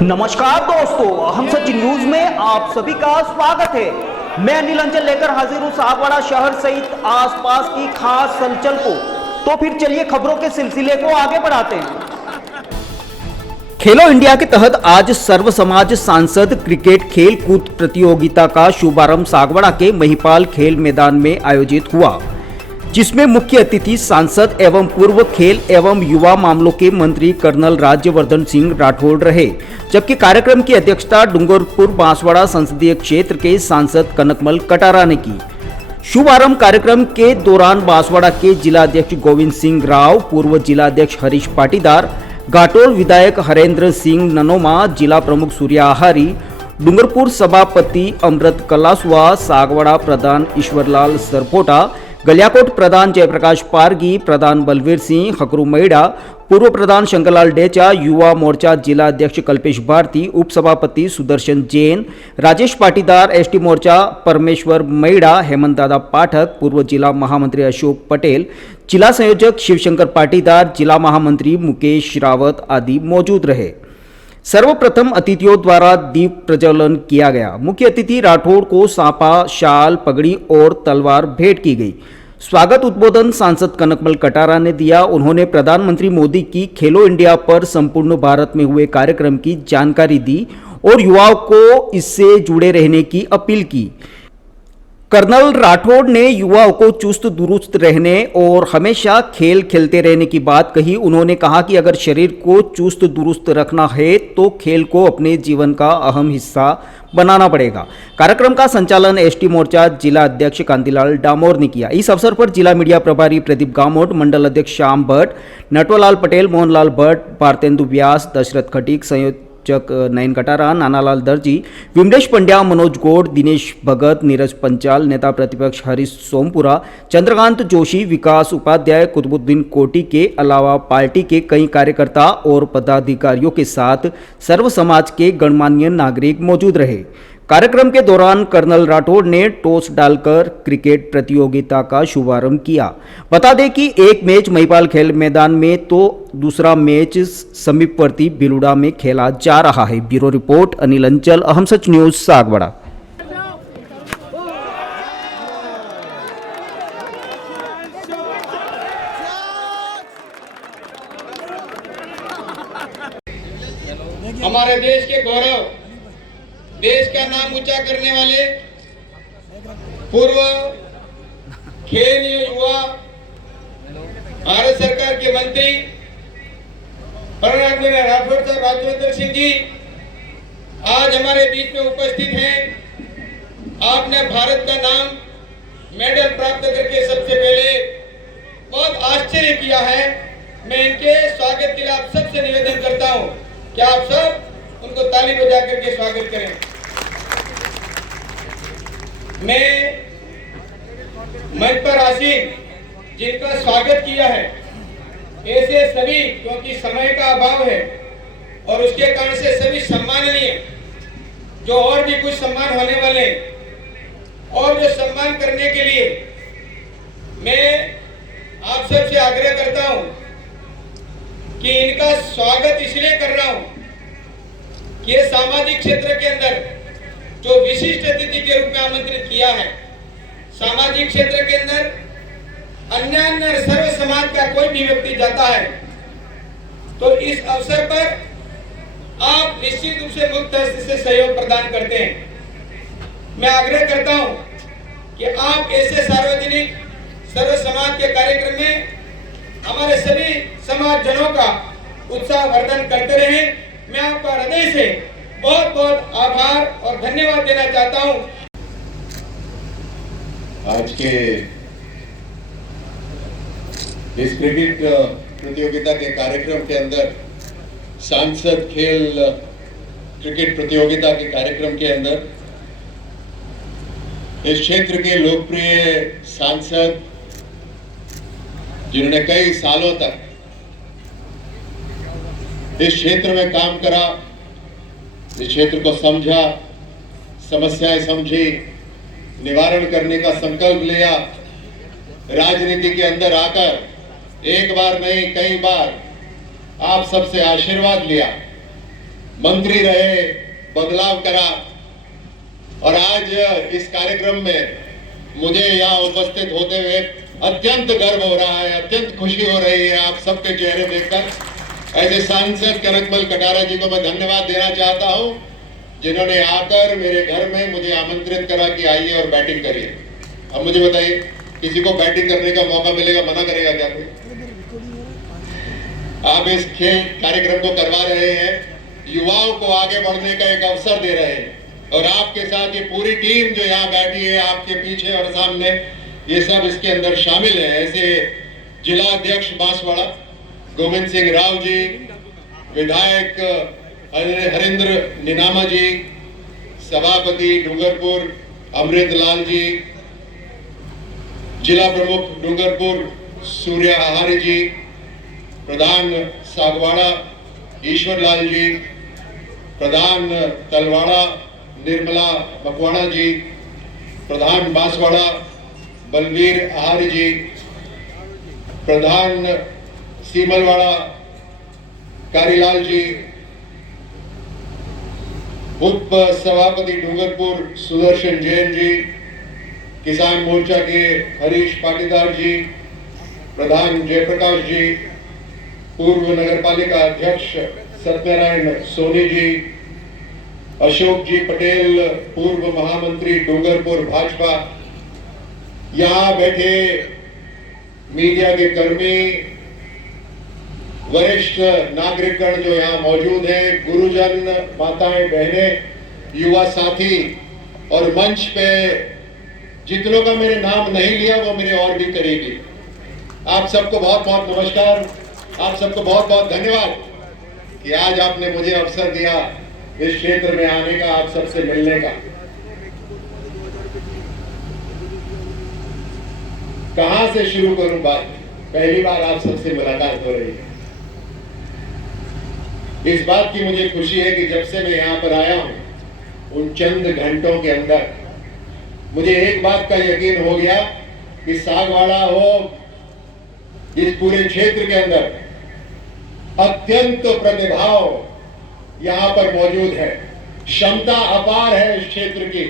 नमस्कार दोस्तों, हम सच न्यूज में आप सभी का स्वागत है। मैं अनिल अंचल लेकर हाजिर हूँ सागवाड़ा शहर सहित आसपास की खास हलचल को। तो फिर चलिए खबरों के सिलसिले को आगे बढ़ाते हैं। खेलो इंडिया के तहत आज सर्व समाज सांसद क्रिकेट खेल कूद प्रतियोगिता का शुभारंभ सागवाड़ा के महिपाल खेल मैदान में आयोजित हुआ, जिसमें मुख्य अतिथि सांसद एवं पूर्व खेल एवं युवा मामलों के मंत्री कर्नल राज्यवर्धन सिंह राठौड़ रहे, जबकि कार्यक्रम की अध्यक्षता डूंगरपुर बांसवाड़ा संसदीय क्षेत्र के सांसद कनकमल कटारा ने की। शुभारंभ कार्यक्रम के दौरान बांसवाड़ा के जिलाध्यक्ष गोविंद सिंह राव, पूर्व जिलाध्यक्ष हरीश पाटीदार, घाटोल विधायक हरेंद्र सिंह ननोमा, जिला प्रमुख सूर्या आहारी, डूंगरपुर सभापति अमृत कलासुआ, सागवाड़ा प्रधान ईश्वरलाल सरपोटा, गलियाकोट प्रधान जयप्रकाश पारगी, प्रधान बलवीर सिंह हकरू मैडा, पूर्व प्रधान शंकरलाल डेचा, युवा मोर्चा जिला अध्यक्ष कल्पेश भारती, उप सभापति सुदर्शन जैन, राजेश पाटीदार, एसटी मोर्चा परमेश्वर मैडा, हेमंत दादा पाठक, पूर्व जिला महामंत्री अशोक पटेल, जिला संयोजक शिवशंकर पाटीदार, जिला महामंत्री मुकेश रावत आदि मौजूद रहे। सर्वप्रथम अतिथियों द्वारा दीप प्रज्वलन किया गया। मुख्य अतिथि राठौड़ को सांपा, शाल, पगड़ी और तलवार भेंट की गई। स्वागत उद्बोधन सांसद कनकमल कटारा ने दिया। उन्होंने प्रधानमंत्री मोदी की खेलो इंडिया पर संपूर्ण भारत में हुए कार्यक्रम की जानकारी दी और युवाओं को इससे जुड़े रहने की अपील की। कर्नल राठौड़ ने युवाओं को चुस्त दुरुस्त रहने और हमेशा खेल खेलते रहने की बात कही। उन्होंने कहा कि अगर शरीर को चुस्त दुरुस्त रखना है तो खेल को अपने जीवन का अहम हिस्सा बनाना पड़ेगा। कार्यक्रम का संचालन एसटी मोर्चा जिला अध्यक्ष कांतिलाल डामोर ने किया। इस अवसर पर जिला मीडिया प्रभारी प्रदीप गामोट, मंडल अध्यक्ष श्याम भट्ट, नटवरलाल पटेल, मोहनलाल भट्ट, भारतेंदु व्यास, दशरथ खटीक, संयोजक नयन कटारा, नानालाल दर्जी, विमलेश पंड्या, मनोज गौड़, दिनेश भगत, नीरज पंचाल, नेता प्रतिपक्ष हरीश सोमपुरा, चंद्रकांत जोशी, विकास उपाध्याय, कुतुबुद्दीन कोटी के अलावा पार्टी के कई कार्यकर्ता और पदाधिकारियों के साथ सर्व समाज के गणमान्य नागरिक मौजूद रहे। कार्यक्रम के दौरान कर्नल राठौड़ ने टॉस डालकर क्रिकेट प्रतियोगिता का शुभारंभ किया। बता दें कि एक मैच महिपाल खेल मैदान में तो दूसरा मैच समीपवर्ती बिलुड़ा में खेला जा रहा है। ब्यूरो रिपोर्ट अनिल अंचल, अहम सच न्यूज, सागवाड़ा। हमारे देश के गौरव, देश का नाम ऊंचा करने वाले पूर्व खेल युवा भारत सरकार के मंत्री परमानंद राठौड़ साहब राज्यवर्धन सिंह जी आज हमारे बीच में उपस्थित हैं। आपने भारत का नाम मेडल प्राप्त करके सबसे पहले बहुत आश्चर्य किया है। मैं इनके स्वागत के लिए आप सबसे निवेदन करता हूं कि आप सब उनको ताली बजा करके स्वागत करें। मैं मंच पर आसीन जिनका स्वागत किया है, ऐसे सभी, क्योंकि समय का अभाव है और उसके कारण से सभी सम्माननीय, जो और भी कुछ सम्मान होने वाले और जो सम्मान करने के लिए मैं आप सबसे आग्रह करता हूं कि इनका स्वागत इसलिए कर रहा हूं कि ये सामाजिक क्षेत्र के अंदर जो विशिष्ट अतिथि के रूप में आमंत्रित किया है, सामाजिक क्षेत्र के अंदर अन्य सर्व समाज का कोई भी व्यक्ति जाता है तो इस अवसर पर आप निश्चित रूप से मुक्त हस्त से सहयोग प्रदान करते हैं। मैं आग्रह करता हूं कि आप ऐसे सार्वजनिक सर्व समाज के कार्यक्रम में हमारे सभी समाज जनों का उत्साह वर्धन करते रहें। मैं आपका हृदय से बहुत बहुत आभार और धन्यवाद देना चाहता हूं। आज के इस क्रिकेट प्रतियोगिता के कार्यक्रम के अंदर सांसद खेल क्रिकेट प्रतियोगिता के कार्यक्रम के अंदर इस क्षेत्र के लोकप्रिय सांसद जिन्होंने कई सालों तक इस क्षेत्र में काम करा, इस क्षेत्र को समझा, समस्याएं समझी, निवारण करने का संकल्प लिया, राजनीति के अंदर आकर एक बार नहीं कई बार आप सबसे आशीर्वाद लिया, मंत्री रहे, बदलाव करा और आज इस कार्यक्रम में मुझे यहाँ उपस्थित होते हुए अत्यंत गर्व हो रहा है, अत्यंत खुशी हो रही है आप सबके चेहरे देखकर। ऐसे सांसद कनकमल कटारा जी को मैं धन्यवाद देना चाहता हूं जिन्होंने आकर मेरे घर में मुझे आमंत्रित करा कि आइए और बैटिंग करिए। अब मुझे बताइए, किसी को बैटिंग करने का मौका मिलेगा, मना करेगा क्या कोई? आप इस खेल कार्यक्रम को करवा रहे हैं, युवाओं को आगे बढ़ने का एक अवसर दे रहे हैं और आपके साथ ये पूरी टीम जो यहाँ बैठी है, आपके पीछे और सामने, ये सब इसके अंदर शामिल है। ऐसे जिला अध्यक्ष बांसवाड़ा गोविंद सिंह राव जी, विधायक हरिंद्र निनामा जी, सभापति डूंगरपुर अमृत लाल जी, जिला प्रमुख डूंगरपुर सूर्य आहारी जी, प्रधान सागवाड़ा ईश्वर लाल जी, प्रधान तलवाड़ा निर्मला मकवाड़ा जी, प्रधान बांसवाड़ा बलवीर आहारी जी, प्रधान सीमलवाड़ा कारीलाल जी, उप सभापति डूंगरपुर सुदर्शन जैन जी, किसान मोर्चा के हरीश पाटीदार जी, प्रधान जयप्रकाश जी, पूर्व नगरपालिका अध्यक्ष सत्यनारायण सोनी जी, अशोक जी पटेल पूर्व महामंत्री डूंगरपुर भाजपा, यहाँ बैठे मीडिया के कर्मी, वरिष्ठ नागरिकगण जो यहाँ मौजूद हैं, गुरुजन, माताएं, बहनें, युवा साथी और मंच पे जितनों का मेरे नाम नहीं लिया वो मेरे और भी करीबी, आप सबको बहुत बहुत नमस्कार, आप सबको बहुत बहुत धन्यवाद कि आज आपने मुझे अवसर दिया इस क्षेत्र में आने का, आप सबसे मिलने का। कहां से शुरू करूं बात? पहली बार आप सबसे मुलाकात हो रही है। इस बात की मुझे खुशी है कि जब से मैं यहाँ पर आया हूं उन चंद घंटों के अंदर मुझे एक बात का यकीन हो गया कि सागवाड़ा हो, इस पूरे क्षेत्र के अंदर अत्यंत प्रतिभाव यहाँ पर मौजूद है, क्षमता अपार है इस क्षेत्र की।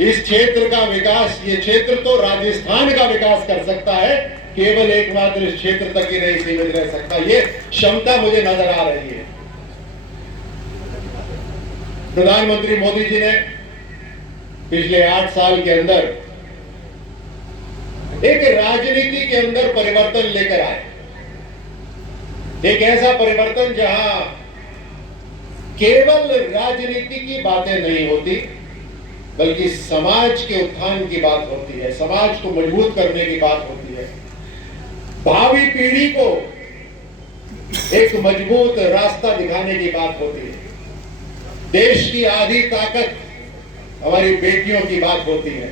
इस क्षेत्र का विकास, ये क्षेत्र तो राजस्थान का विकास कर सकता है, केवल एकमात्र इस क्षेत्र तक ही नहीं सीमित रह सकता, ये क्षमता मुझे नजर आ रही है। प्रधानमंत्री मोदी जी ने पिछले 8 साल के अंदर एक राजनीति के अंदर परिवर्तन लेकर आए, एक ऐसा परिवर्तन जहां केवल राजनीति की बातें नहीं होती बल्कि समाज के उत्थान की बात होती है, समाज को मजबूत करने की बात होती है, भावी पीढ़ी को एक मजबूत रास्ता दिखाने की बात होती है, देश की आधी ताकत हमारी बेटियों की बात होती है,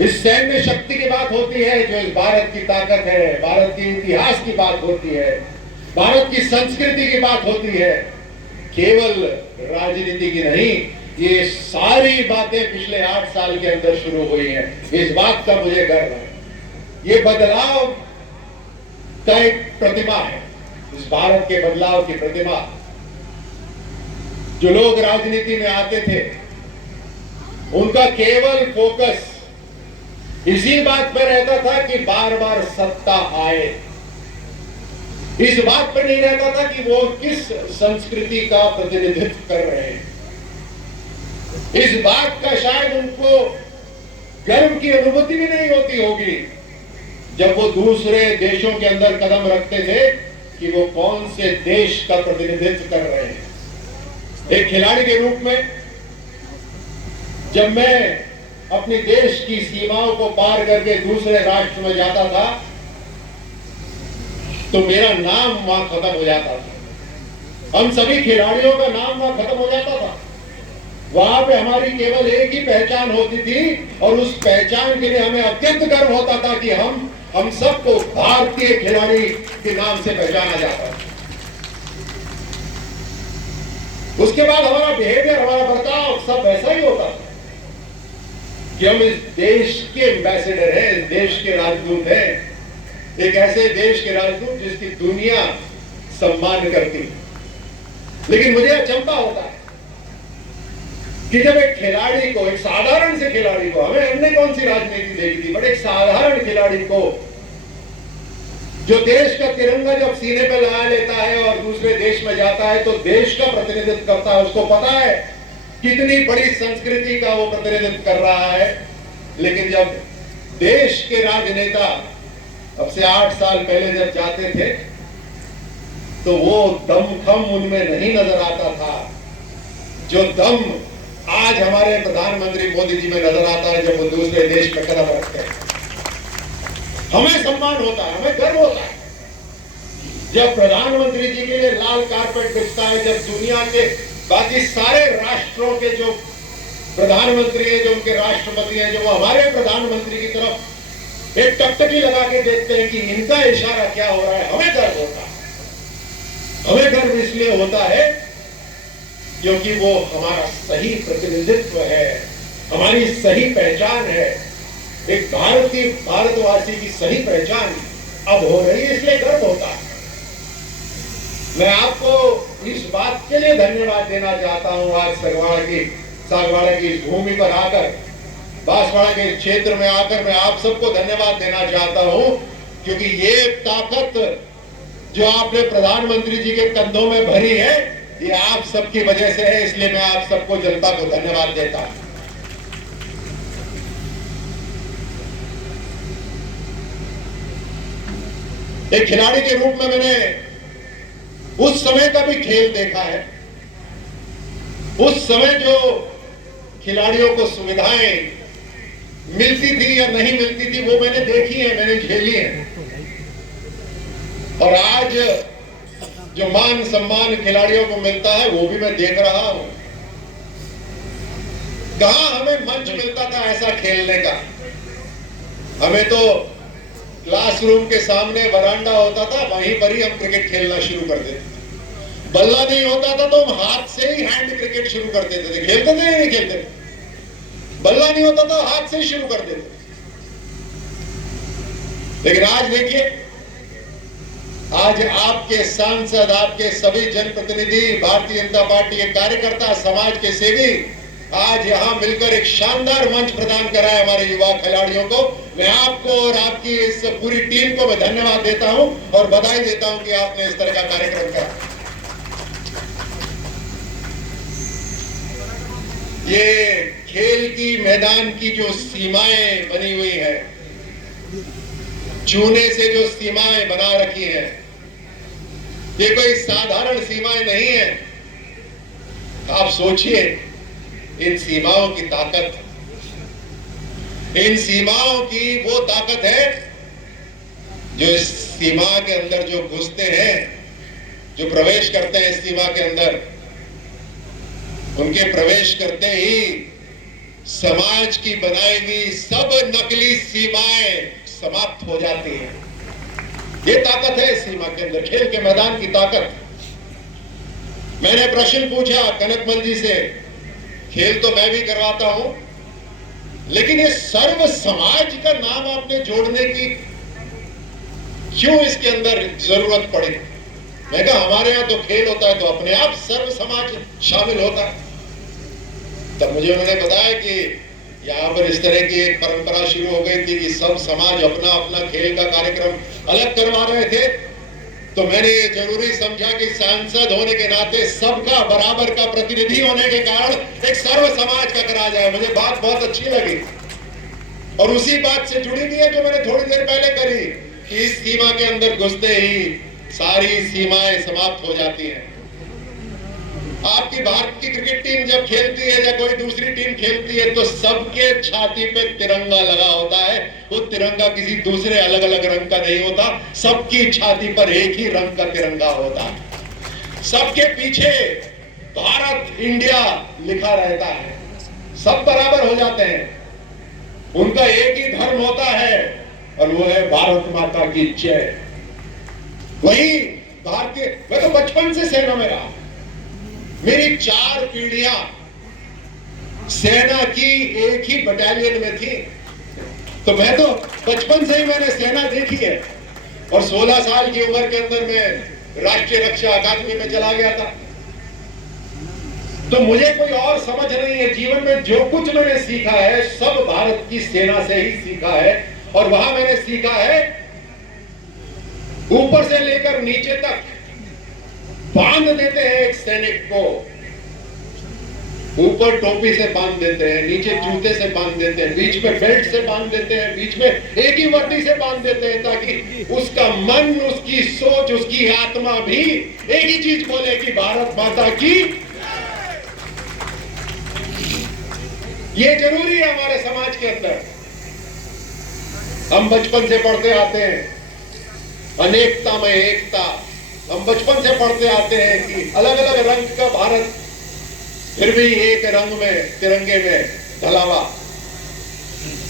इस सैन्य शक्ति की बात होती है जो इस भारत की ताकत है, भारत के इतिहास की बात होती है, भारत की संस्कृति की बात होती है, केवल राजनीति की नहीं। ये सारी बातें पिछले 8 साल के अंदर शुरू हुई हैं, इस बात का मुझे गर्व है। ये बदलाव का एक प्रतिमा है, इस भारत के बदलाव की प्रतिमा। जो लोग राजनीति में आते थे उनका केवल फोकस इसी बात पर रहता था कि बार बार सत्ता आए, इस बात पर नहीं रहता था कि वो किस संस्कृति का प्रतिनिधित्व कर रहे हैं। इस बात का शायद उनको गर्व की अनुभूति भी नहीं होती होगी जब वो दूसरे देशों के अंदर कदम रखते थे कि वो कौन से देश का प्रतिनिधित्व कर रहे हैं। एक खिलाड़ी के रूप में जब मैं अपने देश की सीमाओं को पार करके दूसरे राष्ट्र में जाता था तो मेरा नाम वहां खत्म हो जाता था, हम सभी खिलाड़ियों का नाम वहां खत्म हो वहां पे हमारी केवल एक ही पहचान होती थी और उस पहचान के लिए हमें अत्यंत गर्व होता था कि हम सबको भारतीय खिलाड़ी के नाम से पहचाना जाता था। उसके बाद हमारा बिहेवियर, हमारा बर्ताव सब वैसा ही होता था कि हम इस देश के एम्बेसडर हैं, इस देश के राजदूत हैं, एक ऐसे देश के राजदूत जिसकी दुनिया सम्मान करती। लेकिन मुझे अचंभा होता है कि जब एक खिलाड़ी को, एक साधारण से खिलाड़ी को, हमने कौन सी राजनीति देखी थी, बट एक साधारण खिलाड़ी को जो देश का तिरंगा जब सीने पे लगा लेता है और दूसरे देश में जाता है तो देश का प्रतिनिधित्व करता है, उसको पता है कितनी बड़ी संस्कृति का वो प्रतिनिधित्व कर रहा है। लेकिन जब देश के राजनेता अब से 8 साल पहले जब जाते थे तो वो दमखम उनमें नहीं नजर आता था जो दम आज हमारे प्रधानमंत्री मोदी जी में नजर आता है जब वो दूसरे देश में कदम रखते हैं। हमें सम्मान होता है, हमें गर्व होता है जब प्रधानमंत्री जी के लिए लाल कारपेट बिछता है, जब दुनिया के बाकी सारे राष्ट्रों के जो प्रधानमंत्री हैं, जो उनके राष्ट्रपति हैं, जो वो हमारे प्रधानमंत्री की तरफ एक टकटकी लगा के देखते हैं कि इनका इशारा क्या हो रहा है। हमें गर्व होता है। हमें गर्व इसलिए होता है क्योंकि वो हमारा सही प्रतिनिधित्व है, हमारी सही पहचान है, एक भारतवासी की सही पहचान अब हो रही है, इसलिए गर्व होता है। मैं आपको इस बात के लिए धन्यवाद देना चाहता हूं, आज सागवाड़ा की इस भूमि पर आकर, बांसवाड़ा के क्षेत्र में आकर मैं आप सबको धन्यवाद देना चाहता हूं क्योंकि ये ताकत जो आपने प्रधानमंत्री जी के कंधों में भरी है ये आप सबकी वजह से है, इसलिए मैं आप सबको, जनता को धन्यवाद देता हूं। एक खिलाड़ी के रूप में मैंने उस समय का भी खेल देखा है। उस समय जो खिलाड़ियों को सुविधाएं मिलती थी या नहीं मिलती थी वो मैंने देखी है, मैंने झेली है। और आज जो मान सम्मान खिलाड़ियों को मिलता है वो भी मैं देख रहा हूं। कहां हमें मंच मिलता था ऐसा खेलने का, हमें तो क्लासरूम के सामने वरांडा होता था, वहीं पर ही हम क्रिकेट खेलना शुरू कर देते थे। बल्ला नहीं होता था तो हम हाथ से ही हैंड क्रिकेट शुरू कर देते थे। खेलते थे या नहीं खेलते थे? बल्ला नहीं होता था हाथ से ही शुरू कर देते थे। लेकिन आज देखिए, आज आपके सांसद, आपके सभी जनप्रतिनिधि, भारतीय जनता पार्टी के कार्यकर्ता, समाज के सेवी आज यहां मिलकर एक शानदार मंच प्रदान करा है हमारे युवा खिलाड़ियों को। मैं आपको और आपकी इस पूरी टीम को मैं धन्यवाद देता हूं और बधाई देता हूं कि आपने इस तरह का कार्यक्रम करा। ये खेल की मैदान की जो सीमाएं बनी हुई है, चूने से जो सीमाएं बना रखी है, ये कोई साधारण सीमाएं नहीं है। आप सोचिए इन सीमाओं की ताकत, इन सीमाओं की वो ताकत है जो इस सीमा के अंदर जो घुसते हैं, जो प्रवेश करते हैं इस सीमा के अंदर, उनके प्रवेश करते ही समाज की बनाई हुई सब नकली सीमाएं समाप्त हो जाती हैं। ये ताकत है इस सीमा के अंदर, खेल के मैदान की ताकत। मैंने प्रश्न पूछा कनकमल जी से, खेल तो मैं भी करवाता हूं, लेकिन ये सर्व समाज का नाम आपने जोड़ने की क्यों इसके अंदर जरूरत पड़ी? मैं कहा हमारे यहां तो खेल होता है तो अपने आप सर्व समाज शामिल होता है। तब मुझे उन्होंने बताया कि यहाँ पर इस तरह की एक परंपरा शुरू हो गई थी कि सब समाज अपना अपना खेल का कार्यक्रम अलग करवा रहे थे। तो मैंने ये जरूरी समझा कि सांसद होने के नाते सबका बराबर का प्रतिनिधि होने के कारण एक सर्व समाज का करा जाए। मुझे बात बहुत अच्छी लगी और उसी बात से जुड़ी हुई है जो मैंने थोड़ी देर पहले करी कि इस सीमा के अंदर घुसते ही सारी सीमाएं समाप्त हो जाती हैं। आपकी भारत की क्रिकेट टीम जब खेलती है या कोई दूसरी टीम खेलती है तो सबके छाती पे तिरंगा लगा होता है। वो तिरंगा किसी दूसरे अलग अलग रंग का नहीं होता, सबकी छाती पर एक ही रंग का तिरंगा होता है। सबके पीछे भारत इंडिया लिखा रहता है, सब बराबर हो जाते हैं, उनका एक ही धर्म होता है और वो है भारत माता की जय। वही भारतीय, मैं तो बचपन से सेना में रहा, मेरी 4 पीढ़ियां सेना की एक ही बटालियन में थी, तो मैं तो बचपन से ही मैंने सेना देखी है। और 16 साल की उम्र के अंदर मैं राष्ट्रीय रक्षा अकादमी में चला गया था। तो मुझे कोई और समझ नहीं है, जीवन में जो कुछ मैंने सीखा है सब भारत की सेना से ही सीखा है। और वहां मैंने सीखा है, ऊपर से लेकर नीचे तक बांध देते हैं एक सैनिक को, ऊपर टोपी से बांध देते हैं, नीचे जूते से बांध देते हैं, बीच में बेल्ट से बांध देते हैं, बीच में एक ही वर्दी से बांध देते हैं, ताकि उसका मन, उसकी सोच, उसकी आत्मा भी एक ही चीज बोले कि भारत माता की। ये जरूरी है हमारे समाज के अंदर। हम बचपन से पढ़ते आते हैं अनेकता में एकता, हम बचपन से पढ़ते आते हैं कि अलग अलग रंग का भारत फिर भी एक रंग में, तिरंगे में ढला हुआ।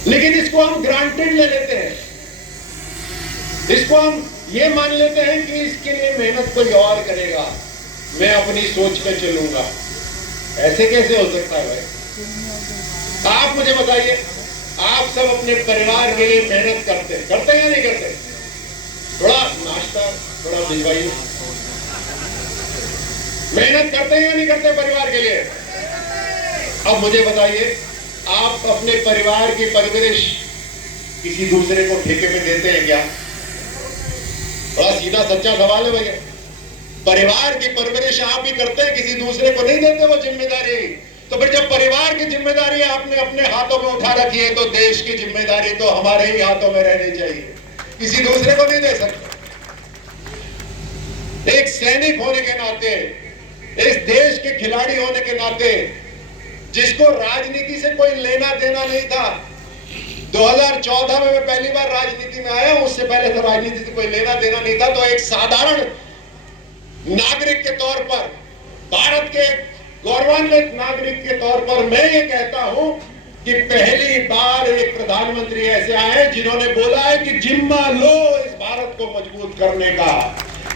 लेकिन इसको हम ग्रांटेड ले लेते हैं, इसको हम ये मान लेते हैं कि इसके लिए मेहनत कोई और करेगा, मैं अपनी सोच पे चलूंगा। ऐसे कैसे हो सकता है भाई? आप मुझे बताइए, आप सब अपने परिवार के लिए मेहनत करते हैं या नहीं करते? थोड़ा नाश्ता थोड़ा भिजवाइए। मेहनत करते हैं या नहीं करते परिवार के लिए? अब मुझे बताइए, आप अपने परिवार की परवरिश किसी दूसरे को ठेके में देते हैं क्या? बड़ा सीधा सच्चा सवाल है भैया। परिवार की परवरिश आप ही करते हैं, किसी दूसरे को नहीं देते वो जिम्मेदारी। तो फिर जब परिवार की जिम्मेदारी आपने अपने हाथों में उठा रखी है, तो देश की जिम्मेदारी तो हमारे ही हाथों में रहनी चाहिए, किसी दूसरे को नहीं दे सकते। एक सैनिक होने के नाते, इस देश के खिलाड़ी होने के नाते, जिसको राजनीति से कोई लेना देना नहीं था, 2014 में मैं पहली बार राजनीति में आया, उससे पहले तो राजनीति से कोई लेना देना नहीं था। तो एक साधारण नागरिक के तौर पर, भारत के गौरवान्वित नागरिक के तौर पर मैं ये कहता हूं कि पहली बार एक प्रधानमंत्री ऐसे आए जिन्होंने बोला है कि जिम्मा लो इस भारत को मजबूत करने का,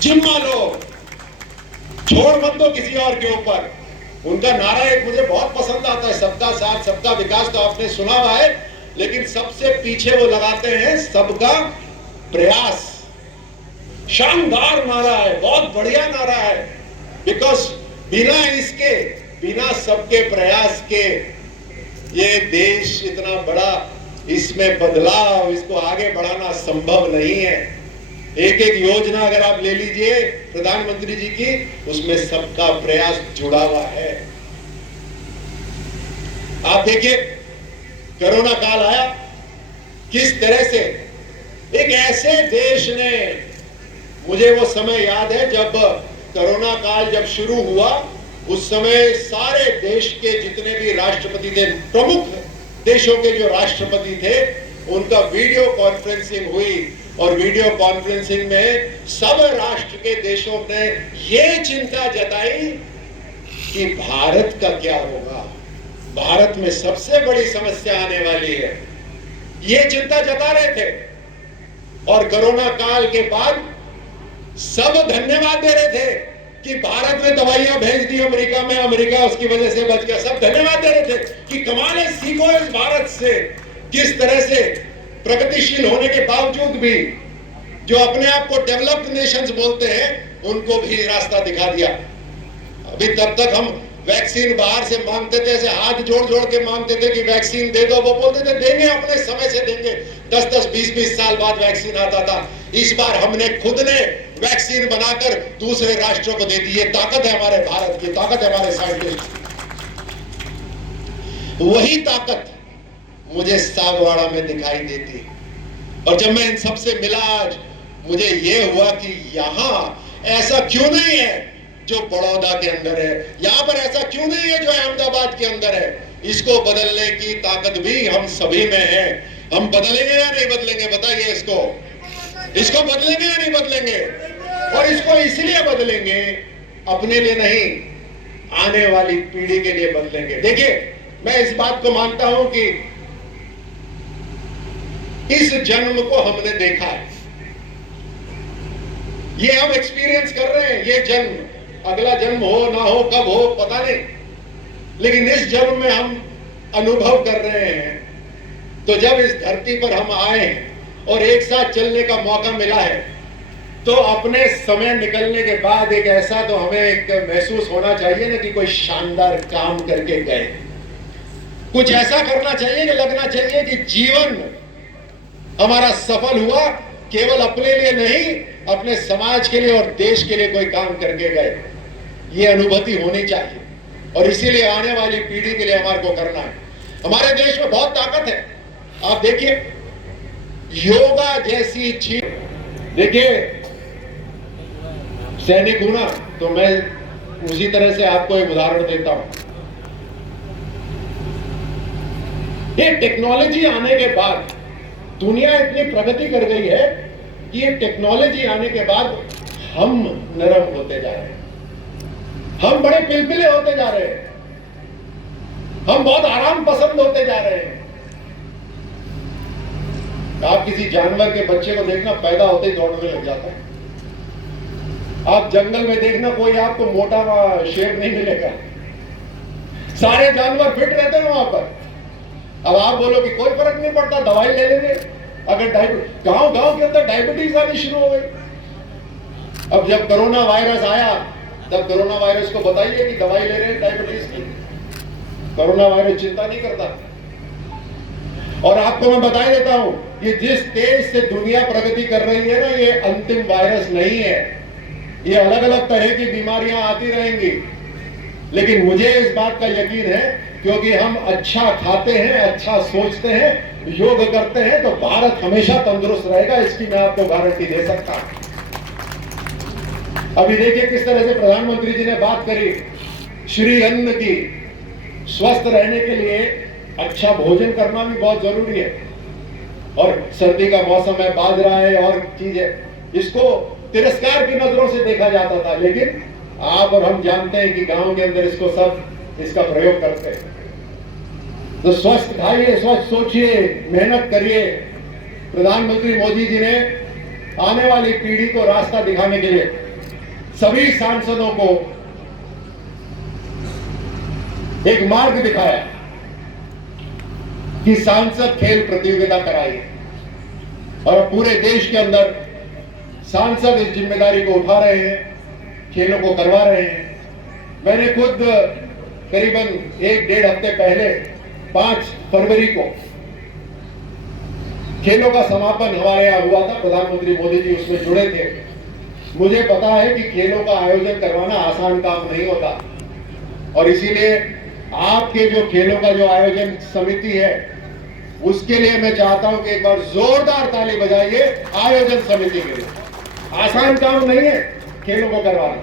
जिम्मा लो, छोड़ मत दो किसी और के ऊपर। उनका नारा एक मुझे बहुत पसंद आता है, सबका साथ सबका विकास, तो आपने सुना हुआ है, लेकिन सबसे पीछे वो लगाते हैं सबका प्रयास। शानदार नारा है, बहुत बढ़िया नारा है, बिकॉज बिना इसके, बिना सबके प्रयास के ये देश इतना बड़ा, इसमें बदलाव, इसको आगे बढ़ाना संभव नहीं है। एक एक योजना अगर आप ले लीजिए प्रधानमंत्री जी की, उसमें सबका प्रयास जुड़ा हुआ है। आप देखिए, कोरोना काल आया, किस तरह से एक ऐसे देश ने, मुझे वो समय याद है जब कोरोना काल जब शुरू हुआ, उस समय सारे देश के जितने भी राष्ट्रपति थे, प्रमुख देशों के जो राष्ट्रपति थे, उनका वीडियो कॉन्फ्रेंसिंग हुई, और वीडियो कॉन्फ्रेंसिंग में सब राष्ट्र के देशों ने ये चिंता जताई कि भारत का क्या होगा, भारत में सबसे बड़ी समस्या आने वाली है, ये चिंता जता रहे थे। और कोरोना काल के बाद सब धन्यवाद दे रहे थे कि भारत ने दवाइयां भेज दी अमेरिका में, अमेरिका उसकी वजह से बच गया। सब धन्यवाद दे रहे थे कि कमाल है, सीखो इस भारत से, किस तरह से प्रगतिशील होने के बावजूद भी जो अपने आप को डेवलप्ड नेशंस बोलते हैं, उनको भी रास्ता दिखा दिया। अभी तब तक हम वैक्सीन बाहर से मांगते थे, ऐसे हाथ जोड़ जोड़ के मांगते थे कि वैक्सीन दे दो, वो बोलते थे देंगे, अपने समय से देंगे। 10-10, 20-20 साल बाद वैक्सीन आता था। इस बार हमने खुद ने वैक्सीन बनाकर दूसरे राष्ट्रों को दे दी। ये ताकत है हमारे भारत की, ताकत है हमारे साइंटिस्ट। वही ताकत मुझे सागवाड़ा में दिखाई देती। और जब मैं इन सबसे मिला आज, मुझे ये हुआ कि यहाँ ऐसा क्यों नहीं है जो बड़ौदा के अंदर है, यहाँ पर ऐसा क्यों नहीं है जो अहमदाबाद के अंदर है। इसको बदलने की ताकत भी हम सभी में है। हम बदलेंगे या नहीं बदलेंगे, बताइए इसको बदलेंगे या नहीं बदलेंगे? और इसको इसलिए बदलेंगे, अपने लिए नहीं, आने वाली पीढ़ी के लिए बदलेंगे। देखिए, मैं इस बात को मानता हूं कि इस जन्म को हमने देखा है, ये हम एक्सपीरियंस कर रहे हैं। ये जन्म, अगला जन्म हो ना हो, कब हो पता नहीं, लेकिन इस जन्म में हम अनुभव कर रहे हैं। तो जब इस धरती पर हम आए हैं और एक साथ चलने का मौका मिला है, तो अपने समय निकलने के बाद एक ऐसा तो हमें एक महसूस होना चाहिए ना कि कोई शानदार काम करके गए। कुछ ऐसा करना चाहिए कि लगना चाहिए कि जीवन हमारा सफल हुआ, केवल अपने लिए नहीं, अपने समाज के लिए और देश के लिए कोई काम करके गए। ये अनुभूति होनी चाहिए और इसीलिए आने वाली पीढ़ी के लिए हमारे को करना है। हमारे देश में बहुत ताकत है। आप देखिए, योगा जैसी चीज, देखिए सैनिक हूं ना, तो मैं उसी तरह से आपको एक उदाहरण देता हूं। ये टेक्नोलॉजी आने के बाद दुनिया इतनी प्रगति कर गई है कि ये टेक्नोलॉजी आने के बाद हम नरम होते जा रहे हैं, हम बड़े पिलपिले होते जा रहे हैं, हम बहुत आराम पसंद होते जा रहे हैं। आप किसी जानवर के बच्चे को देखना, पैदा होते ही दौड़ने लग जाता है। आप जंगल में देखना, कोई आपको मोटा शेर नहीं मिलेगा, सारे जानवर फिट रहते हैं वहां पर। अब आप बोलो कि कोई फर्क नहीं पड़ता, दवाई ले लेंगे। अगर गांव गांव के अंदर डायबिटीज आनी शुरू हो गई। अब जब कोरोना वायरस आया, तब कोरोना वायरस को बताइए कि दवाई ले रहे हैं डायबिटीज की। कोरोना वायरस चिंता नहीं करता। और आपको मैं बता देता हूं, ये जिस तेज से दुनिया प्रगति कर रही है ना, ये अंतिम वायरस नहीं है। ये अलग अलग तरह की बीमारियां आती रहेंगी, लेकिन मुझे इस बात का यकीन है, क्योंकि हम अच्छा खाते हैं, अच्छा सोचते हैं, योग करते हैं, तो भारत हमेशा तंदुरुस्त रहेगा। इसकी मैं आपको गारंटी दे सकता हूं। अभी देखिए किस तरह से प्रधानमंत्री जी ने बात करी श्री अन्न की। स्वस्थ रहने के लिए अच्छा भोजन करना भी बहुत जरूरी है। और सर्दी का मौसम है, बाजरा है और चीज है, इसको तिरस्कार की नजरों से देखा जाता था, लेकिन आप और हम जानते हैं कि गांव के अंदर इसको सब इसका प्रयोग करते हैं। तो स्वस्थ खाइए, स्वस्थ सोचिए, मेहनत करिए। प्रधानमंत्री मोदी जी ने आने वाली पीढ़ी को रास्ता दिखाने के लिए सभी सांसदों को एक मार्ग दिखाया कि सांसद खेल प्रतियोगिता कराइए, और पूरे देश के अंदर सांसद इस जिम्मेदारी को उठा रहे हैं, खेलों को करवा रहे हैं। मैंने खुद करीबन 1-1.5 हफ्ते पहले 5 फरवरी को खेलों का समापन हमारे यहाँ हुआ था। प्रधानमंत्री मोदी जी उसमें जुड़े थे। मुझे पता है कि खेलों का आयोजन करवाना आसान काम नहीं होता, और इसीलिए आपके जो खेलों का जो आयोजन समिति है, उसके लिए मैं चाहता हूं कि एक बार जोरदार ताली बजाइए आयोजन समिति के लिए। आसान काम नहीं है खेलों को करवाना।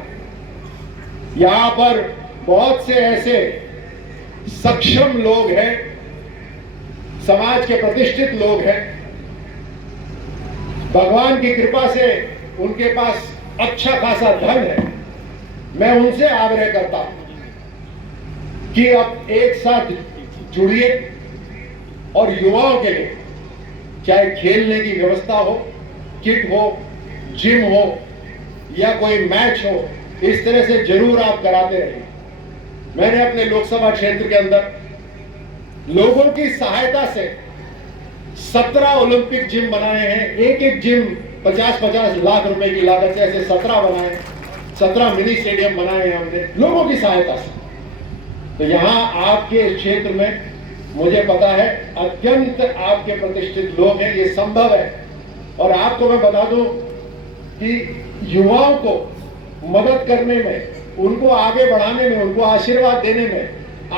यहां पर बहुत से ऐसे सक्षम लोग हैं, समाज के प्रतिष्ठित लोग हैं, भगवान की कृपा से उनके पास अच्छा खासा धन है। मैं उनसे आग्रह करता हूं कि आप एक साथ जुड़िए और युवाओं के लिए चाहे खेलने की व्यवस्था हो, किट हो, जिम हो या कोई मैच हो, इस तरह से जरूर आप कराते रहिए। मैंने अपने लोकसभा क्षेत्र के अंदर लोगों की सहायता से 17 ओलंपिक जिम बनाए हैं। एक एक जिम 50-50 लाख रुपए की लागत से ऐसे 17 बनाए, 17 मिनी स्टेडियम बनाए हैं हमने लोगों की सहायता से। तो यहाँ आपके क्षेत्र में मुझे पता है अत्यंत आपके प्रतिष्ठित लोग हैं, ये संभव है। और आपको मैं बता दूं कि युवाओं को मदद करने में, उनको आगे बढ़ाने में, उनको आशीर्वाद देने में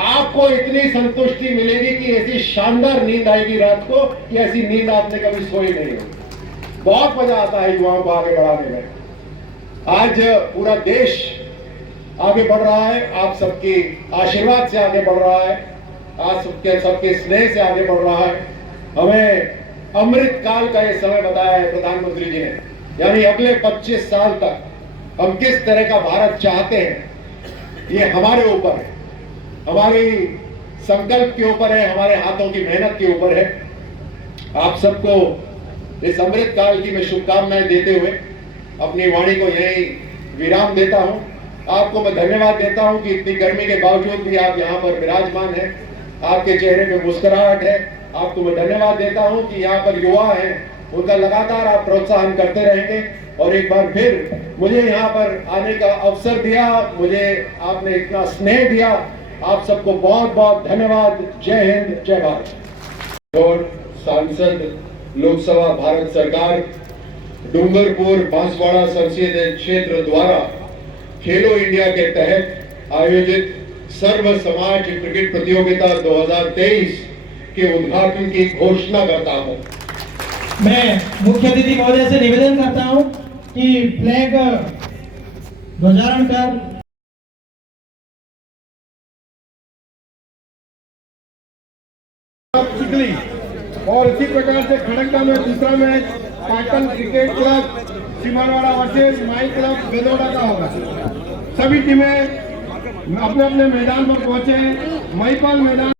आपको इतनी संतुष्टि मिलेगी कि ऐसी शानदार नींद आएगी रात को कि ऐसी नींद आपने कभी सोई नहीं होगी। बहुत मजा आता है युवाओं को आगे बढ़ाने में। आज पूरा देश आगे बढ़ रहा है, आप सबके आशीर्वाद से आगे बढ़ रहा है, आज सबके स्नेह से आगे बढ़ रहा है। हमें अमृत काल का ये समय बताया है प्रधानमंत्री जी ने, यानी अगले 25 साल तक हम किस तरह का भारत चाहते हैं, ये हमारे ऊपर है, हमारी संकल्प के ऊपर है, हमारे हाथों की मेहनत के ऊपर है। आप सबको इस अमृत काल की मैं शुभकामनाएं देते हुए अपनी वाणी को यहीं विराम देता हूं। आपको मैं धन्यवाद देता हूं कि इतनी गर्मी के बावजूद भी आप यहाँ पर विराजमान हैं, आपके चेहरे पे मुस्कुराहट है। आपको मैं धन्यवाद देता हूं कि यहाँ पर युवा हैं, उनका लगातार आप प्रोत्साहन करते रहेंगे और एक बार फिर मुझे यहाँ पर आने का अवसर दिया, मुझे आपने इतना स्नेह दिया, आप सबको बहुत बहुत धन्यवाद। जय हिंद, जय भारत। और सांसद लोकसभा भारत सरकार डूंगरपुर बांसवाड़ा संसदीय क्षेत्र द्वारा खेलो इंडिया के तहत आयोजित सर्व समाज क्रिकेट प्रतियोगिता 2023 के उद्घाटन की घोषणा करता हूं। मैं मुख्य अतिथि महोदय से निवेदन करता हूं कि फ्लैग ध्वजारोहण कर और इसी प्रकार से खड़गपुर में दूसरा match Patan cricket club Simarwara versus my club Bedaura का होगा। सभी टीमें अपने अपने मैदान पर पहुंचे। महिपाल मैदान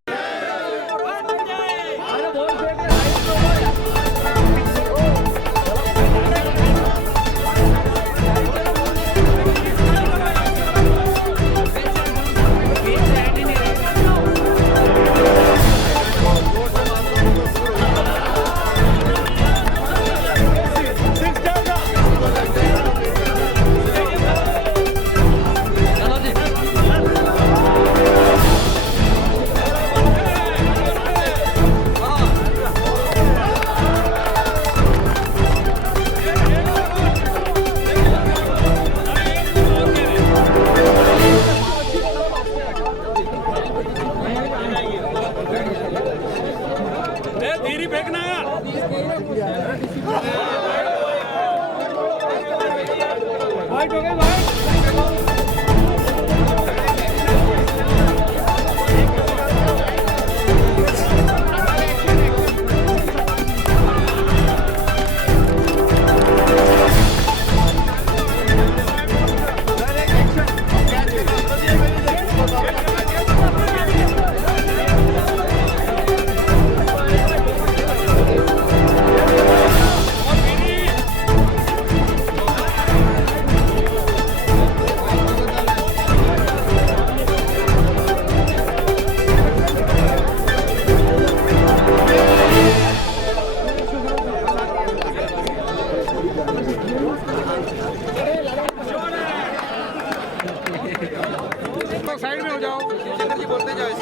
साइड में हो जाओ।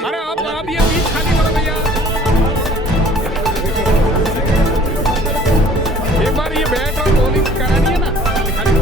अरे आप ये बीच खाली करो भैया। एक बार ये बैट और बॉलिंग करानी है ना, खाली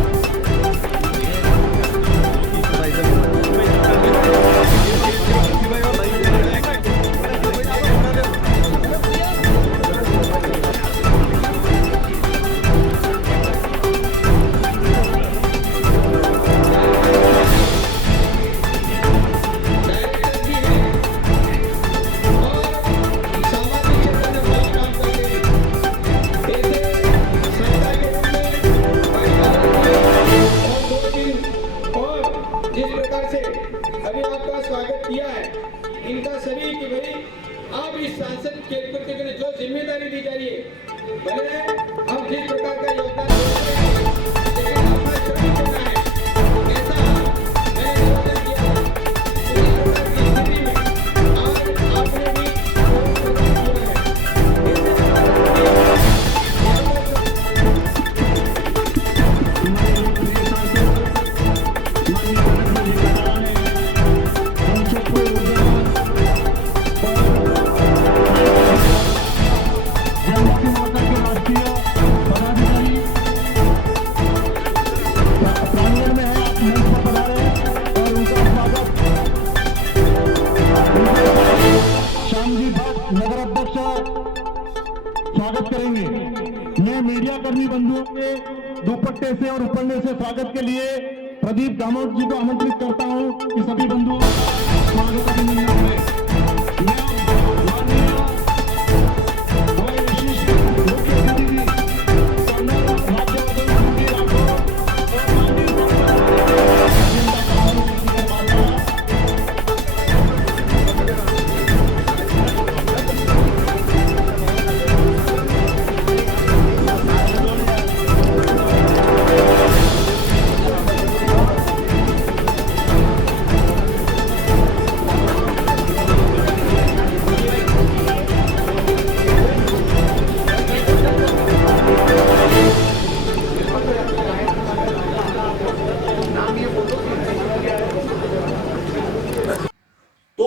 इनका सभी कि भाई आप इस सांसद खेल करते हुए जो जिम्मेदारी दी जा रही है, भले हम जिस प्रकार का योगदान देते हैं, लेकिन अपना सभी करना है। ऐसा मैंने निवेदन किया है। इस प्रकार की स्थिति में आज आपने भी नगर अध्यक्ष स्वागत करेंगे। मैं मीडिया कर्मी बंधुओं के दुपट्टे से और उपरने से स्वागत के लिए प्रदीप दामोद जी को आमंत्रित करता हूं कि सभी बंधु स्वागत अभिनंदन करें।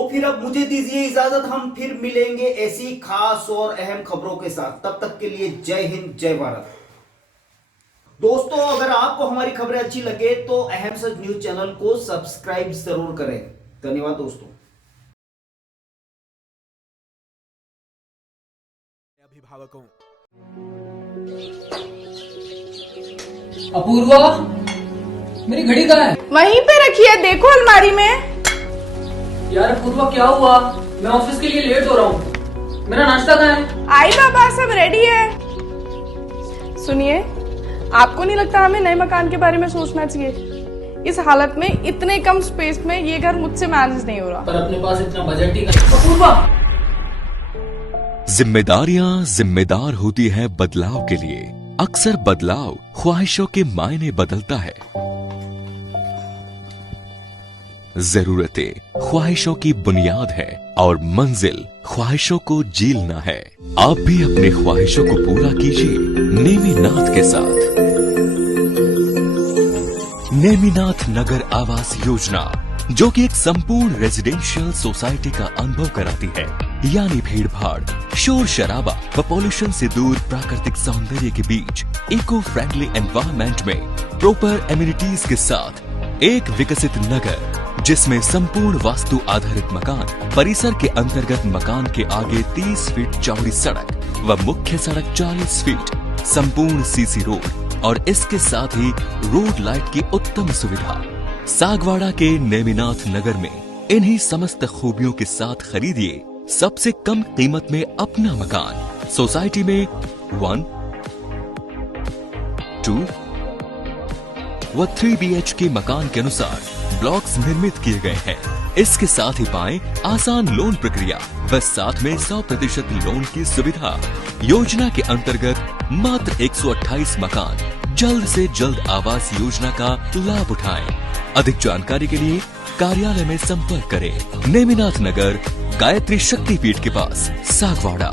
तो फिर अब मुझे दीजिए इजाजत, हम फिर मिलेंगे ऐसी खास और अहम खबरों के साथ। तब तक के लिए जय हिंद, जय भारत। दोस्तों, अगर आपको हमारी खबरें अच्छी लगे तो अहम सच न्यूज चैनल को सब्सक्राइब जरूर करें। धन्यवाद दोस्तों। अभिभावकों, अपूर्वा, मेरी घड़ी कहाँ है? वहीं पे रखी है, देखो अलमारी में। यार अपूर्वा, क्या हुआ? मैं ऑफिस के लिए लेट हो रहा हूँ। मेरा नाश्ता कहाँ है? आई बाबा, सब रेडी है। सुनिए, आपको नहीं लगता हमें नए मकान के बारे में सोचना चाहिए? इस हालत में इतने कम स्पेस में ये घर मुझसे मैनेज नहीं हो रहा। पर अपने पास इतना बजट ही नहीं। अपूर्वा, जिम्मेदारियां जिम्मेदार होती है बदलाव के लिए। अक्सर बदलाव ख्वाहिशों के मायने बदलता है। जरूरतें ख्वाहिशों की बुनियाद है और मंजिल ख्वाहिशों को जीलना है। आप भी अपने ख्वाहिशों को पूरा कीजिए नेमिनाथ के साथ। नेमिनाथ नगर आवास योजना, जो कि एक संपूर्ण रेजिडेंशियल सोसाइटी का अनुभव कराती है, यानी भीड़ भाड़, शोर शराबा व पॉल्यूशन से दूर प्राकृतिक सौंदर्य के बीच इको फ्रेंडली एनवायरनमेंट में प्रॉपर एमिनिटीज के साथ एक विकसित नगर, जिसमें संपूर्ण वास्तु आधारित मकान, परिसर के अंतर्गत मकान के आगे 30 फीट चौड़ी सड़क व मुख्य सड़क 40 फीट, संपूर्ण सीसी रोड और इसके साथ ही रोड लाइट की उत्तम सुविधा। सागवाड़ा के नेमिनाथ नगर में इन्हीं समस्त खूबियों के साथ खरीदिए सबसे कम कीमत में अपना मकान। सोसाइटी में 1, 2 व 3 BHK मकान के अनुसार ब्लॉक्स निर्मित किए गए हैं। इसके साथ ही पाएं आसान लोन प्रक्रिया व साथ में 100% लोन की सुविधा। योजना के अंतर्गत मात्र 128 मकान जल्द से जल्द आवास योजना का लाभ उठाएं। अधिक जानकारी के लिए कार्यालय में संपर्क करें। नेमिनाथ नगर, गायत्री शक्तिपीठ के पास, सागवाड़ा।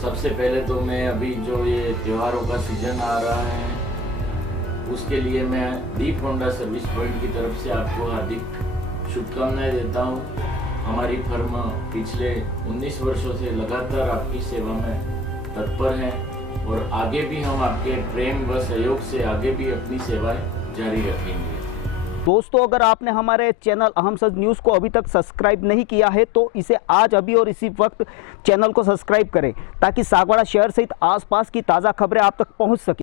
सबसे पहले तो मैं अभी जो ये त्योहारों का सीजन आ रहा है उसके लिए मैं दीप होंडा सर्विस पॉइंट की तरफ से आपको हार्दिक शुभकामनाएं देता हूँ। हमारी फर्म पिछले 19 वर्षों से लगातार आपकी सेवा में तत्पर है और आगे भी हम आपके प्रेम व सहयोग से आगे भी अपनी सेवाएं जारी रखेंगे। दोस्तों, अगर आपने हमारे चैनल अहम सच न्यूज़ को अभी तक सब्सक्राइब नहीं किया है तो इसे आज अभी और इसी वक्त चैनल को सब्सक्राइब करें ताकि सागवाड़ा शहर सहित आसपास की ताज़ा खबरें आप तक पहुंच सके।